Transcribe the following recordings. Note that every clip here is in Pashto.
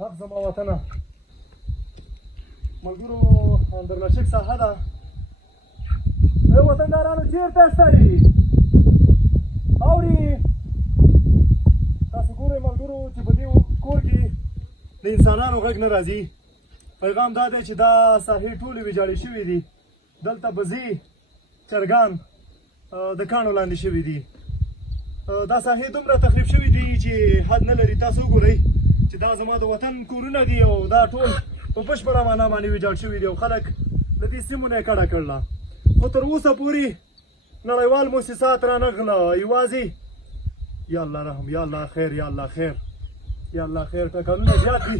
حق زما وطنه ملګرو اندرلشک ساحه ده. ای وطندارانو چېرته ستړي اوري؟ تاسو ګورئ ملګرو چې په دې کور کې د انسانانو غږ نه راځي. پیغام دا دی چې دا ساحې ټولې ویجاړې شوي دي. دلته بزې چرګان د کاڼو لاندې شوي دي. دا ساحې دومره تخریب شوي دي چې حد نه لري. تاسو وګورئ چې دا زما د وطن کورونه دي او دا ټول په بشپړه معنا باندې ویجاړ شوي دي او خلک له دې سیمو نه یې کډه کړله. خو تر اوسه پورې نړیوال موسسات رانغله. یوازې یا الله رحم، یا الله خیر، یا الله خیر، یا الله خیر. ټکانونه زیات دي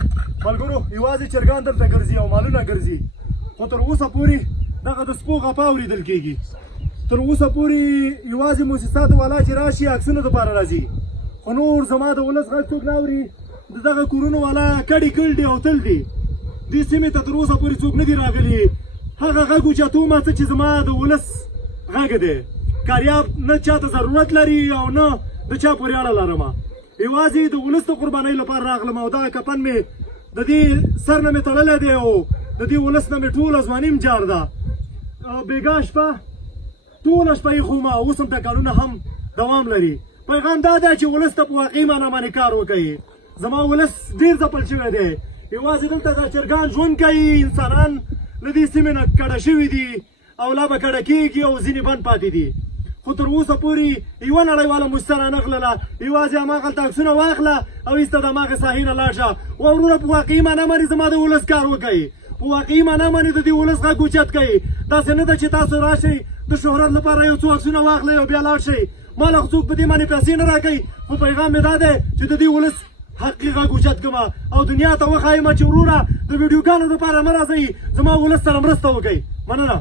ملګرو. یوازې چرګان دلته ګرځي او مالونه ګرځي. خو تر اوسه پورې دغه د سپو غپا اورېدل کېږي. تر اوسه پورې یوازې موسساتو والا چې راشي عکسونو دپاره راځي. خو نور زما د ولس غږ څوک نه اوري. د دغه کورونو والا کډې کړ دي او تل دي. دې سیمې ته تر اوسه پورې څوک نه دي راغلي. هغه غږ اوچتومه څه چې زما د ولس غږ دی. کاریاب نه چاته ضرورت لري او نه د چا پورې اړه لرمه. یوازې د ولس د قربانۍ لپاره راغلم او دغه کفن مې د دې سر نه مې تړلی دی او د دې ولس نه مې ټوله ځواني جار ده. بېګا شپه ټوله شپه یې خومه. اوس هم ټکانونه هم دوام لري. پیغام دا دی چې ولس ته په واقعي معنا باندې کار وکوي. زما ولس ډېر ځپل شوی دی. یوازې دلته دا چرګان ژوند کوي. انسانان له دې سیمې نه کډه شوي دي او لا به کډه کېږي او ځینې بند پاتې دي. خو تر اوسه پورې یوه نړیواله موسسه رانغلله. یوازې هماغلته عکسونه واخله او ایسته د هماغې ساحې نه لاړ شه. وروره په واقعي معنا باندې زما د ولس کار وکوي. په واقعي معنا باندې د دې ولس غږ اوچت کوي. داسې نه ده چې تاسو راشئ د شهرت لپاره یو څو عکسونه واخلئ او بیا لاړ شئ. ما له څوک په دې باندې پیسې نه راکوي. خو پیغام مې دا دی چې د دې ولس حقیقي غږ اوچت کړمه او دنیا ته وښایم چې وروره د ویډیوګانو لپاره مه راځئ. زما ولس سره مرسته وکړئ. مننه.